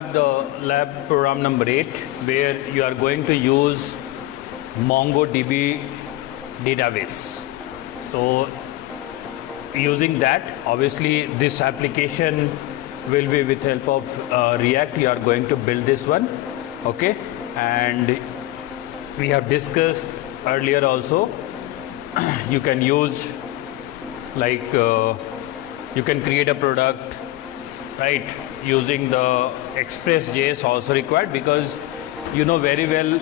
the lab program number 8 where you are going to use MongoDB database. So using that, obviously this application will be with help of React. You are going to build this one, okay? And we have discussed earlier also you can use like you can create a product, right, using the Express.js also required, because you know very well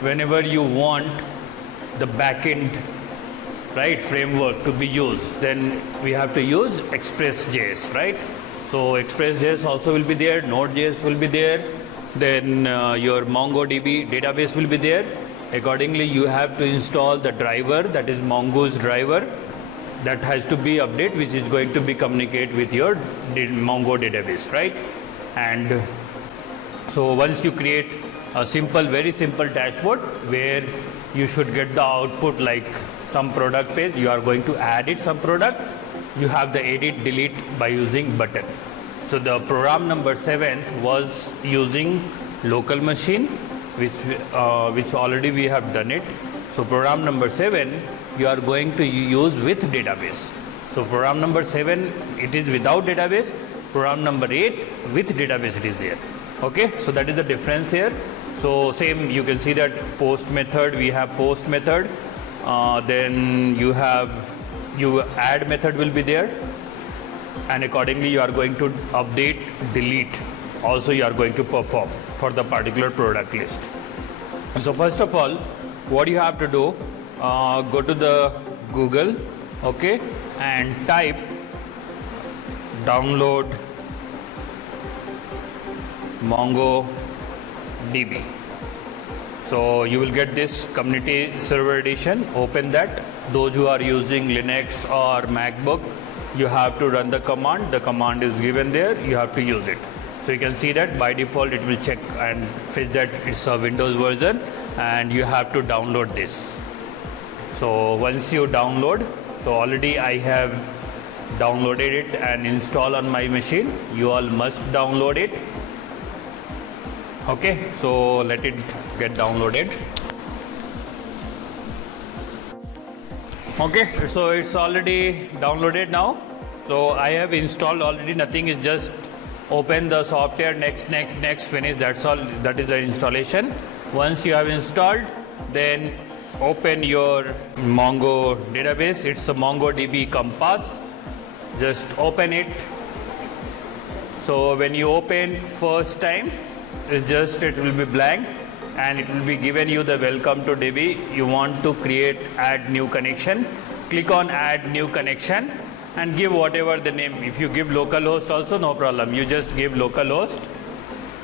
whenever you want the backend, right, framework to be used, then we have to use Express.js, right? So Express.js also will be there, Node.js will be there, then your MongoDB database will be there. Accordingly, you have to install the driver, that is Mongoose driver, that has to be updated, which is going to be communicate with your Mongo database, right? And so once you create a simple, very simple dashboard where you should get the output like some product page, you are going to add it some product, you have the edit delete by using button. So the program number 7 was using local machine, which already we have done it. So program number 7 you are going to use with database. So program number 7 it is without database, program number 8 with database it is there. Okay, so that is the difference here. So same, you can see that post method, we have post method, then you add method will be there, and accordingly you are going to update delete also you are going to perform for the particular product list. So first of all, what you have to do, go to the Google, okay, and type download MongoDB. So you will get this community server edition. Open that. Those who are using Linux or MacBook, you have to run the command. The command is given there, you have to use it. So you can see that by default it will check and fetch that it's a Windows version, and you have to download this. So once you download, so already I have downloaded it and installed on my machine. You all must download it. Okay, so let it get downloaded. Okay, so it's already downloaded now. So I have installed already, nothing is just open the software, next, finish, that's all, that is the installation. Once you have installed, then open your Mongo database. It's a MongoDB Compass. Just open it. So when you open first time, it's just, it will be blank and it will be given you the welcome to DB. You want to create, add new connection. Click on add new connection and give whatever the name. If you give localhost also, no problem. You just give localhost.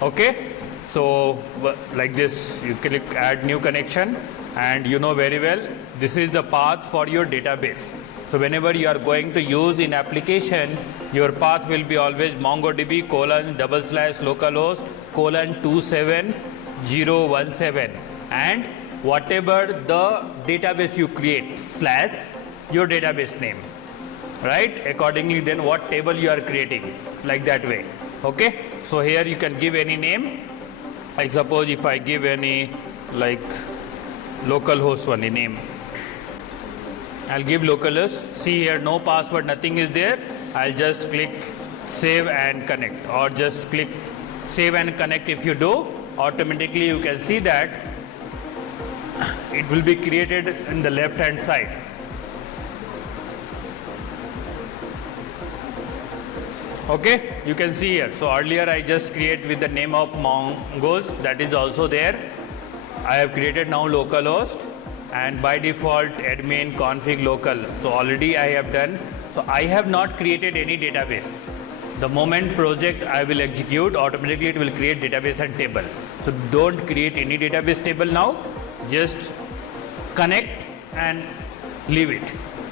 Okay. So like this, you click add new connection, and you know very well this is the path for your database. So whenever you are going to use in application, your path will be always MongoDB : localhost : 27017, and whatever the database you create / your database name, right? Accordingly, then what table you are creating, like that way. Okay, so here you can give any name. Like suppose if I give any like localhost one name, I'll give localhost. See here, no password, nothing is there. I'll just click save and connect, or just click save and connect. If you do, automatically you can see that it will be created in the left hand side. Okay, you can see here. So earlier I just create with the name of Mongoose, that is also there. I have created now localhost, and by default admin config local. So already I have done. So I have not created any database. The moment project I will execute, automatically it will create database and table. So don't create any database table now. Just connect and leave it.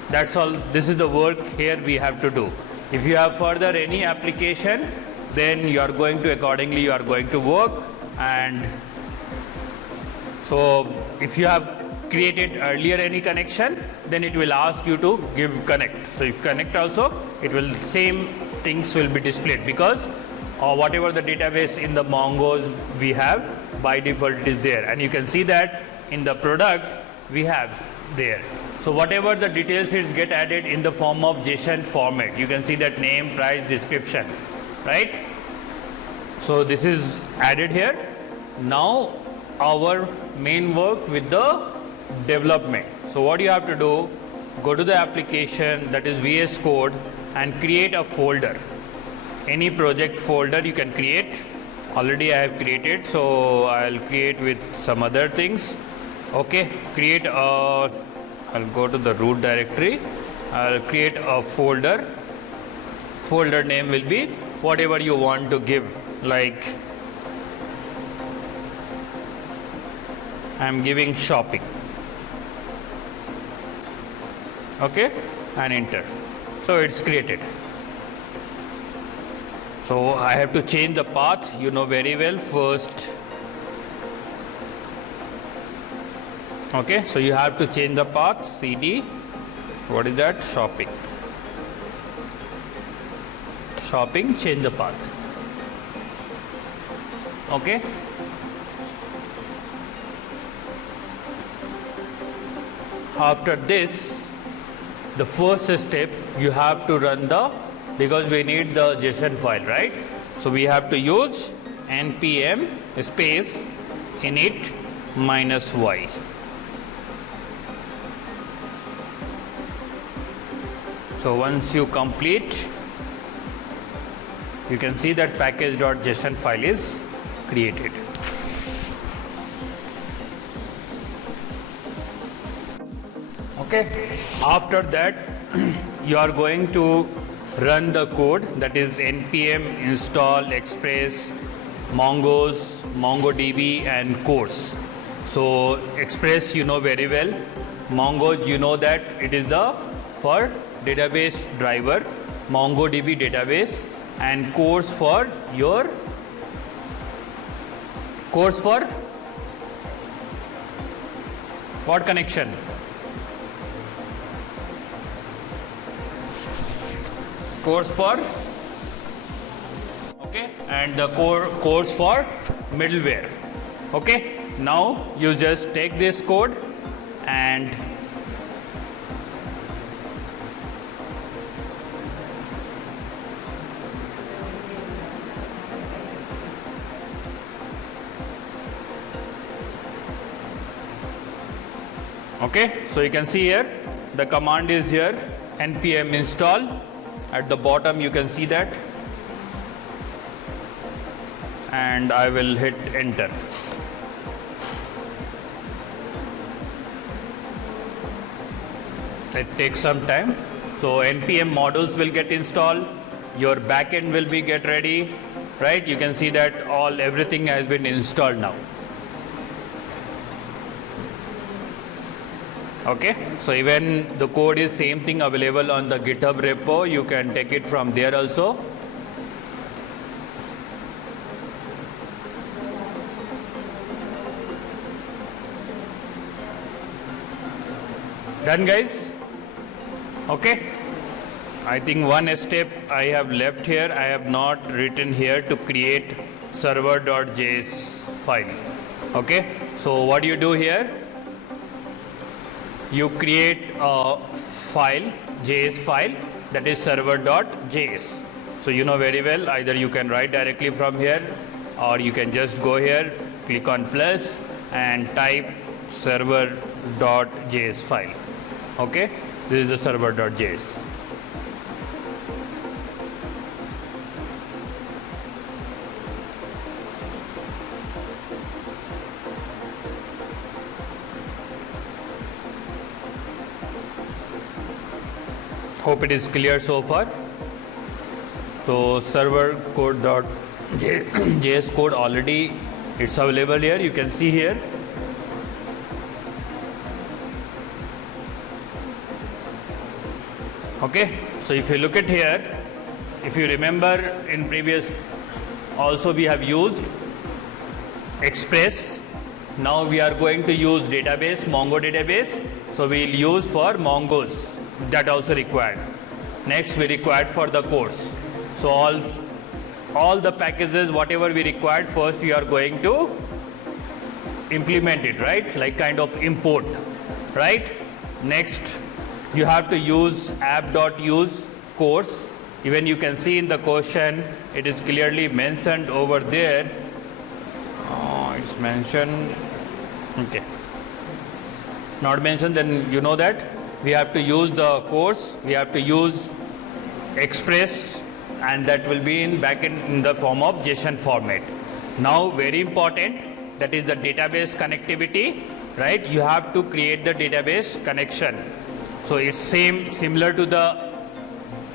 That's all. This is the work here we have to do. If you have further any application, then you are going to accordingly you are going to work. And so if you have created earlier any connection, then it will ask you to give connect. So if connect also, it will same things will be displayed, because or whatever the database in the Mongoose we have, by default it is there, and you can see that in the product we have there. So whatever the details is get added in the form of JSON format. You can see that name, price, description, right? So this is added here. Now our main work with the development. So what you have to do, go to the application, that is VS Code, and create a folder. Any project folder you can create. Already I have created, so I'll create with some other things. Okay, create a, I'll go to the root directory. I'll create a folder. Folder name will be whatever you want to give, like I'm giving shopping. Okay, and enter. So it's created. So I have to change the path, you know very well. First, okay, so you have to change the path. CD, what is that? Shopping. Shopping, change the path. Okay. After this, the first step, you have to run the, because we need the JSON file, right? So we have to use npm space init -y. So once you complete, you can see that package.json file is created. Okay, after that you are going to run the code, that is npm install express mongoose mongodb and course. So express you know very well, mongoose you know that it is the for database driver, mongodb database, and course for your course for what connection? Course for, okay, and the course for middleware. Okay, now you just take this code and okay, so you can see here the command is here, npm install. At the bottom you can see that, and I will hit enter. It takes some time. So npm modules will get installed, your backend will be get ready, right? You can see that everything has been installed now. Okay, so even the code is same thing available on the GitHub repo. You can take it from there also. Done, guys? Okay. I think one step I have left here. I have not written here to create server.js file. Okay. So what do you do here? You create a file, JS file, that is server.js. So you know very well, either you can write directly from here, or you can just go here, click on plus and type server.js file. Okay, this is the server.js. Hope it is clear so far. So server code.js code already it's available here. You can see here. Okay, so if you look at here, if you remember in previous also we have used express. Now we are going to use database, Mongo database. So we will use for Mongoose. That also required. Next we required for the course. So all all the packages, whatever we required, first we are going to implement it, right? Like kind of import, right? Next, you have to use app.use course. Even you can see in the question, it is clearly mentioned over there. It's mentioned, okay. Not mentioned, then you know that we have to use the course, we have to use express, and that will be in backend in the form of JSON format. Now, very important, that is the database connectivity, right? You have to create the database connection. So it's similar to the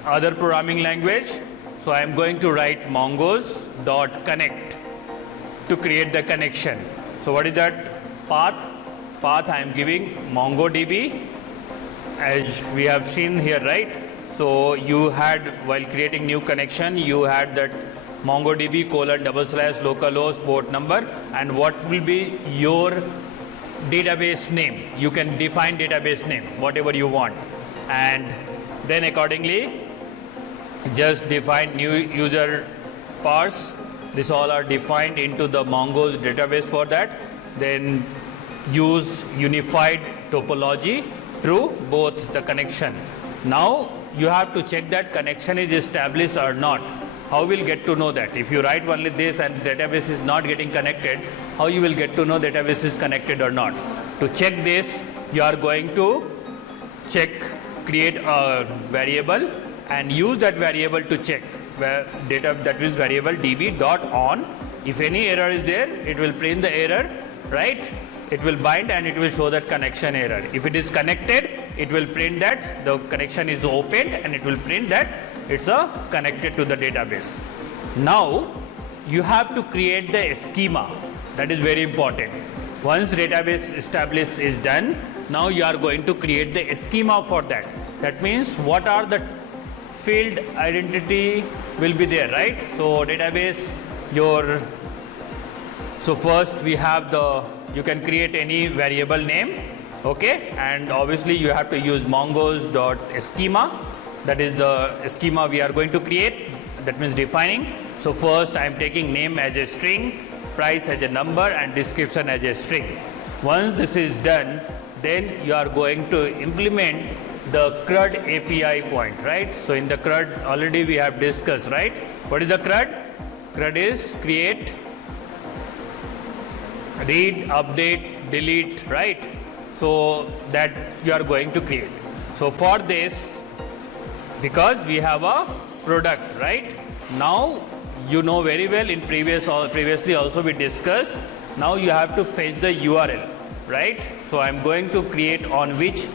other programming language. So I am going to write mongoose.connect to create the connection. So what is that path? Path I am giving MongoDB, as we have seen here, right? So you had, while creating new connection, you had that MongoDB : localhost port number, and what will be your database name. You can define database name, whatever you want, and then accordingly just define new user parse. This all are defined into the Mongoose database for that. Then use unified topology through both the connection. Now you have to check that connection is established or not. How will get to know that? If you write only this and database is not getting connected, how you will get to know database is connected or not? To check this, you are going to create a variable and use that variable to check where data, that is variable db.on. If any error is there, it will print the error, right? It will bind and it will show that connection error. If it is connected, it will print that the connection is opened, and it will print that it's connected to the database. Now you have to create the schema. That is very important. Once database established is done, now you are going to create the schema for that. That means what are the field identity will be there, right? So database, so first we have you can create any variable name, okay? And obviously you have to use mongoose.schema. That is the schema we are going to create. That means defining. So first I am taking name as a string, price as a number, and description as a string. Once this is done, then you are going to implement the CRUD API point, right? So in the CRUD already we have discussed, right? What is the CRUD? CRUD is create, read, update, delete, right? So that you are going to create. So for this, because we have a product, right? Now you know very well, in previously also we discussed, now you have to fetch the URL, right? So I'm going to create on which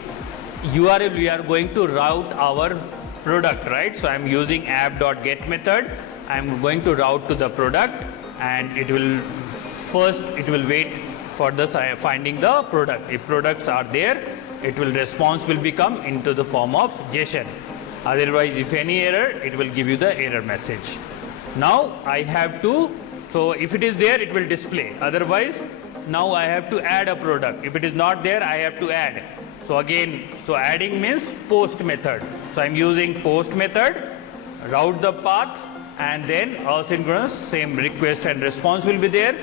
URL we are going to route our product, right? So I'm using app.get method. I'm going to route to the product, and it will wait for the finding the product. If products are there, response will become into the form of JSON. Otherwise, if any error, it will give you the error message. Now I have to, so if it is there, it will display. Otherwise, now I have to add a product. If it is not there, I have to add. So again, adding means post method. So I'm using post method, route the path, and then asynchronous, same request and response will be there.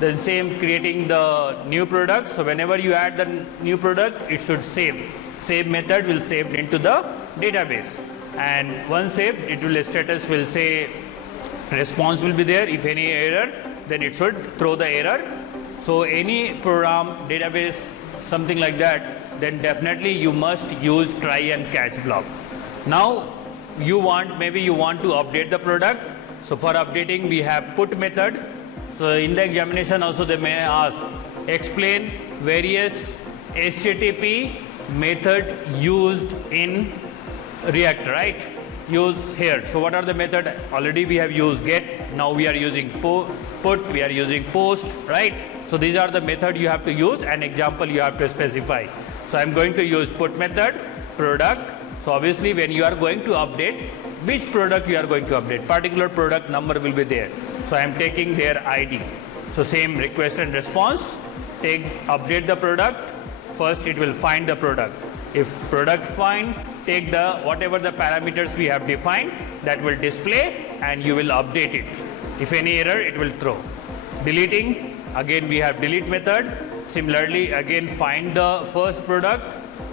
Then same creating the new product. So whenever you add the new product, it should save. Save method will save into the database. And once saved, status will say response will be there. If any error, then it should throw the error. So any program, database, something like that, then definitely you must use try and catch block. Now maybe you want to update the product. So for updating, we have put method. So in the examination also they may ask, explain various HTTP method used in React, right? Use here. So what are the method? Already we have used get. Now we are using put. We are using post, right? So these are the method you have to use. An example you have to specify. So I'm going to use put method, product. So obviously when you are going to update, which product you are going to update, particular product number will be there. So I'm taking their ID. So same request and response, update the product. First it will find the product. If product find, take the whatever the parameters we have defined, that will display, and you will update it. If any error, it will throw. Deleting, again we have delete method. Similarly, again find the first product,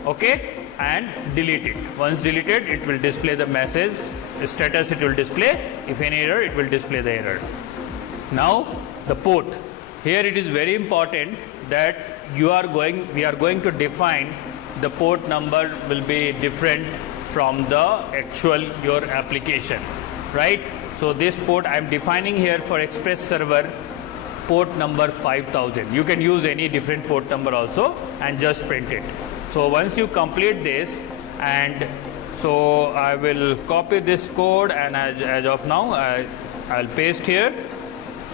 okay, and delete it. Once deleted, it will display the message status, it will display. If any error, it will display the error. Now the port. Here it is very important that we are going to define the port number will be different from the actual your application, right? So this port I am defining here for Express server, port number 5000. You can use any different port number also and just print it. So once you complete this, and so I will copy this code, and as of now I'll paste here.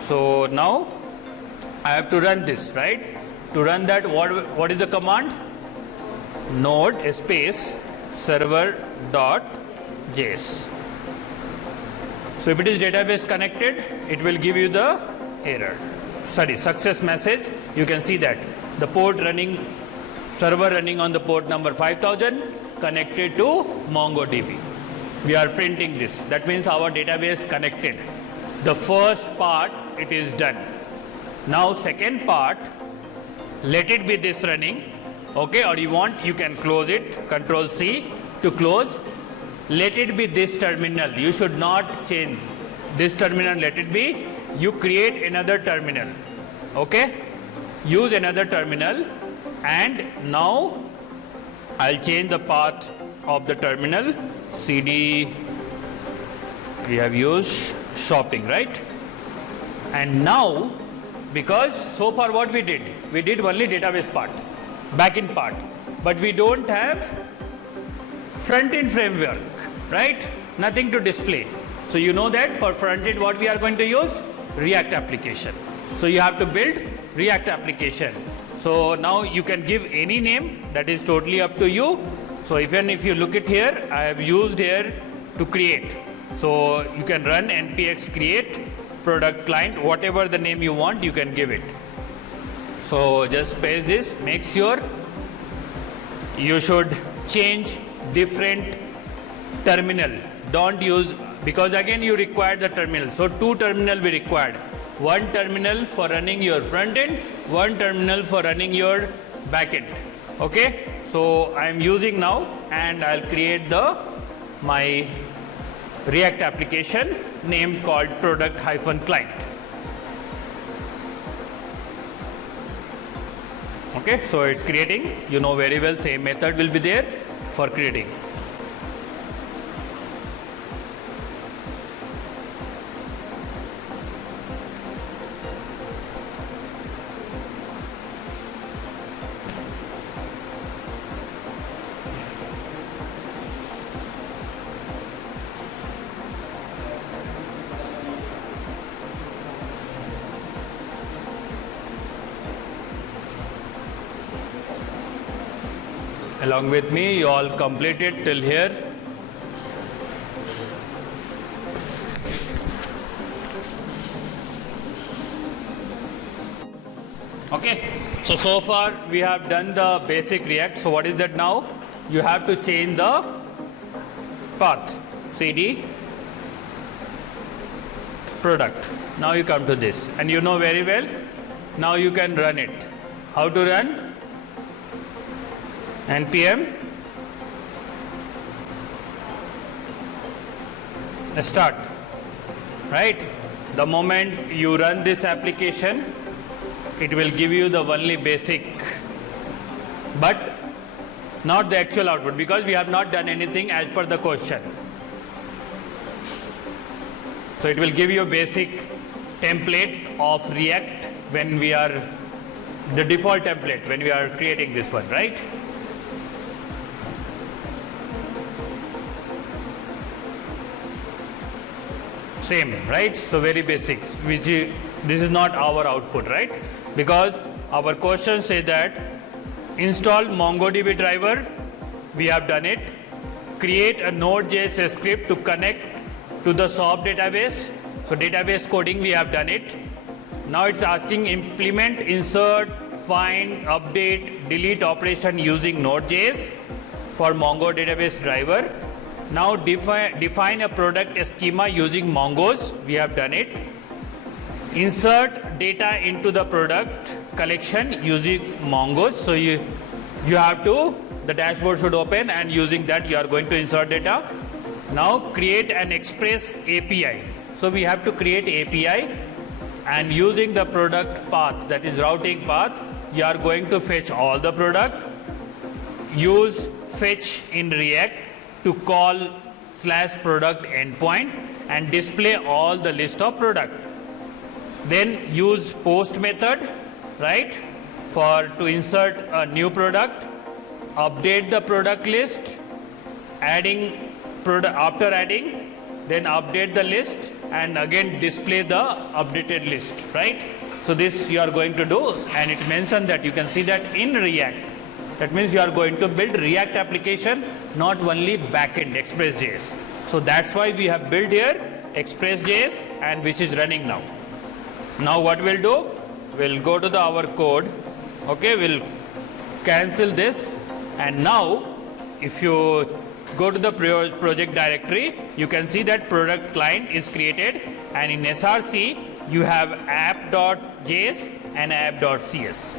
So now I have to run this, right? To run that, what is the command? Node space server.js. So if it is database connected, it will give you the error. Sorry, success message. You can see that the port running, server running on the port number 5000 connected to MongoDB. We are printing this. That means our database connected. The first part, it is done. Now second part, let it be this running, okay, or you can close it, Control C to close. Let it be this terminal. You should not change this terminal, let it be. You create another terminal, okay, use another terminal, and now I'll change the path of the terminal. CD, we have used shopping, right? And now, because so far what we did only database part, backend part, but we don't have front-end framework, right? Nothing to display. So you know that for front-end what we are going to use? React application. So you have to build React application. So now you can give any name, that is totally up to you. So even if you look at here, I have used here to create. So you can run npx create product client, whatever the name you want, you can give it. So just paste this, make sure you should change different terminal. Don't use, because again you require the terminal. So two terminal we required. One terminal for running your front end, one terminal for running your back end. Okay, so I am using now, and I'll create my React application name called product-client. Okay, so it's creating. You know very well, same method will be there for creating. Along with me, you all completed till here. Okay, so far we have done the basic React. So what is that now? You have to change the path. CD product. Now you come to this, and you know very well. Now you can run it. How to run? npm start, right? The moment you run this application, it will give you the only basic, but not the actual output, because we have not done anything as per the question. So it will give you a basic template of React when we are, the default template when we are creating this one, right? Same, right? So very basic, this is not our output, right? Because our question says that install MongoDB driver, we have done it. Create a Node.js script to connect to the SOAP database. So database coding, we have done it. Now it's asking implement, insert, find, update, delete operation using Node.js. for Mongo database driver. Now define a product schema using Mongoose. We have done it. Insert data into the product collection using Mongoose. So you have to, the dashboard should open, and using that you are going to insert data. Now create an express API. So we have to create API, and using the product path, that is routing path, you are going to fetch all the product. Use fetch in React to call /product endpoint and display all the list of product. Then use post method, right, to insert a new product. Update the product list, after adding, then update the list and again display the updated list, right? So this you are going to do, and it mentioned that you can see that in React. That means you are going to build React application, not only backend Express.js. So that's why we have built here Express.js, and which is running now. Now what we'll do, we'll go to our code. Okay, we'll cancel this, and now if you go to the project directory, you can see that product client is created, and in SRC you have app.js and app.cs.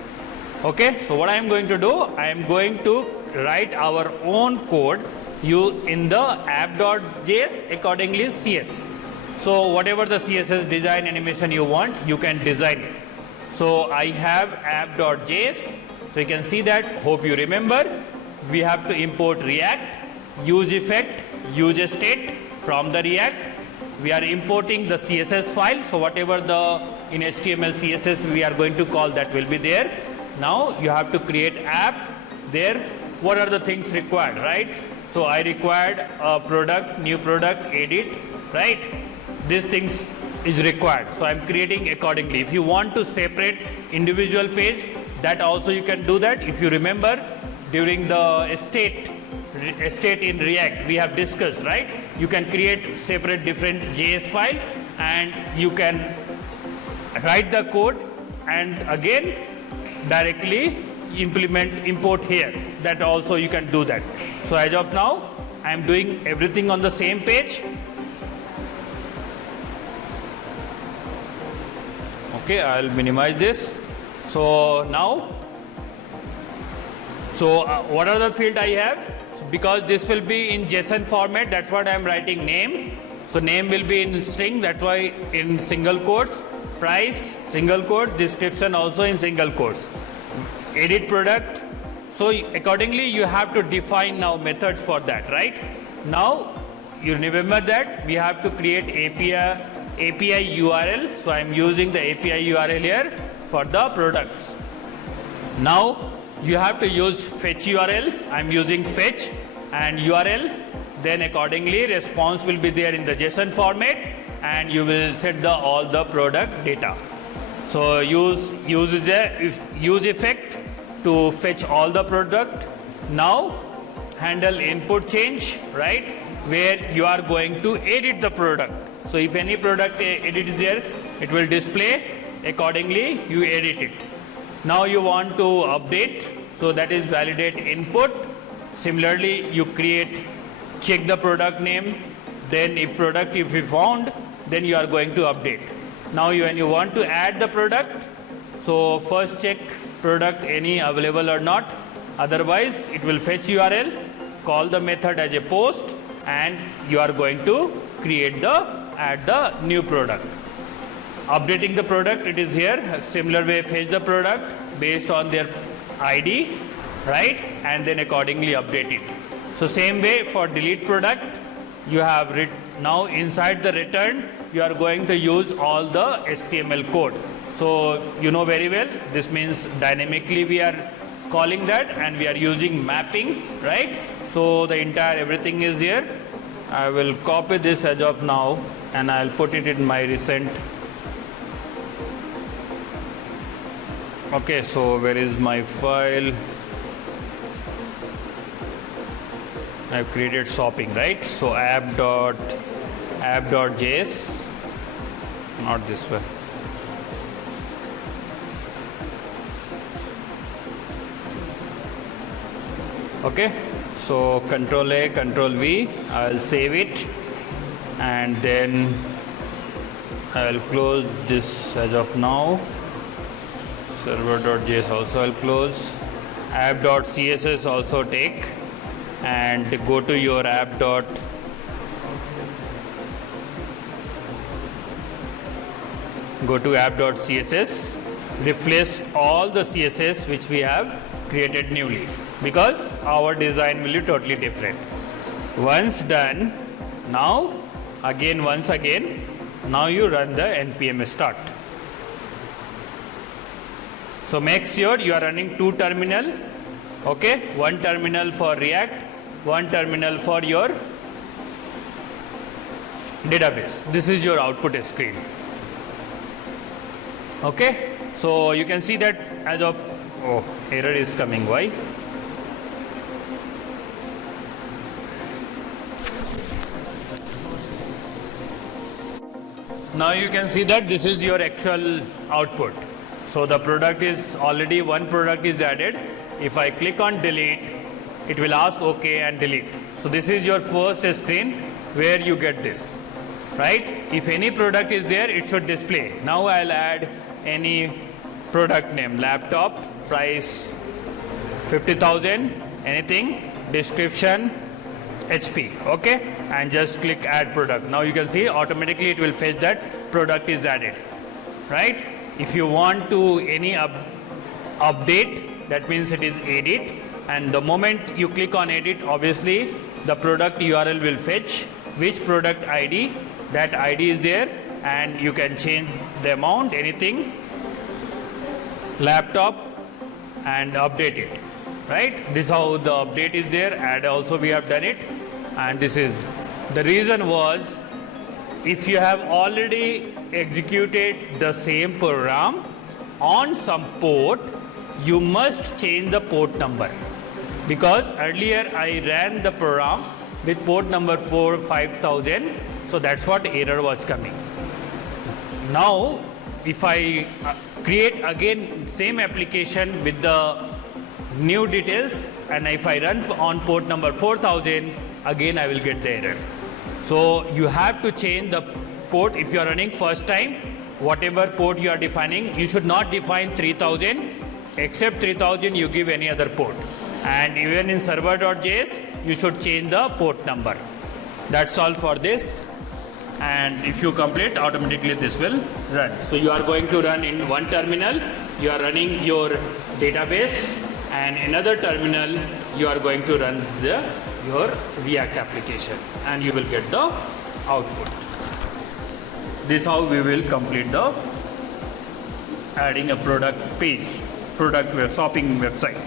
Okay, so what I am going to do, I am going to write our own code in the app.js, accordingly CS. So whatever the CSS design animation you want, you can design it. So I have app.js. So you can see that, hope you remember, we have to import React, use effect, use state from the React. We are importing the CSS file. So whatever in HTML CSS we are going to call, that will be there. Now you have to create app there. What are the things required, right? So I required a product, new product, edit, right? These things is required. So I'm creating accordingly. If you want to separate individual page, that also you can do that. If you remember, during the state in React, we have discussed, right? You can create separate different JS file, and you can write the code and again directly import here. That also you can do that. So as of now, I am doing everything on the same page. Okay, I'll minimize this. So now, what are the field I have? So because this will be in JSON format, that's what I'm writing name. So name will be in string, that's why in single quotes. Price, single quotes. Description also in single quotes. Edit product. So accordingly you have to define now methods for that, right? Now you remember that we have to create API URL. So I'm using the API URL here for the products. Now you have to use fetch URL. I'm using fetch and URL. Then accordingly response will be there in the JSON format, and you will set all the product data. So use effect to fetch all the product. Now handle input change, right, where you are going to edit the product. So if any product edit is there, it will display. Accordingly you edit it. Now you want to update, so that is validate input. Similarly you check the product name, then if you found, then you are going to update. Now when you want to add the product, so first check product any available or not, otherwise it will fetch URL, call the method as a post, and you are going to add the new product. Updating the product, it is here. Similar way, fetch the product based on their ID, right, and then accordingly update it. So same way for delete product, you have now inside the return you are going to use all the HTML code. So you know very well, this means dynamically we are calling that, and we are using mapping, right? So the entire everything is here. I will copy this as of now, and I'll put it in my recent. Okay, so where is my file? I've created shopping, right? So app.js, not this way. Okay, So Control A, Control V, I'll save it, and then I'll close this as of now. Server.js also I'll close. App.css also take, and go to your app.css, replace all the CSS which we have created newly, because our design will be totally different. Once done, now once again, now you run the npm start. So make sure you are running 2 terminal, okay? 1 terminal for React, 1 terminal for your database. This is your output screen. Okay? So you can see that as of, error is coming, why? Now you can see that this is your actual output. So the product is already, one product is added. If I click on delete, it will ask OK and delete. So this is your first screen where you get this, right? If any product is there, it should display. Now I'll add any product name, laptop, price 50,000, anything, description, HP, okay? And just click add product. Now you can see automatically it will fetch that product is added, right? If you want to any update, that means it is edit, and the moment you click on edit, obviously the product URL will fetch which product ID, that ID is there, and you can change the amount, anything, laptop, and update it, right? This is how the update is there, add also we have done it, and this is the reason was, if you have already executed the same program on some port, you must change the port number, because earlier I ran the program with port number 5000, so that's what error was coming. Now if I create again same application with the new details, and if I run on port number 4000, again I will get the error. So you have to change the port. If you are running first time, whatever port you are defining, you should not define 3000, except 3000 you give any other port. And even in server.js, you should change the port number. That's all for this. And if you complete, automatically this will run. So you are going to run in one terminal, you are running your database, and another terminal you are going to run your React application, and you will get the output. This is how we will complete the adding a product page, product shopping website.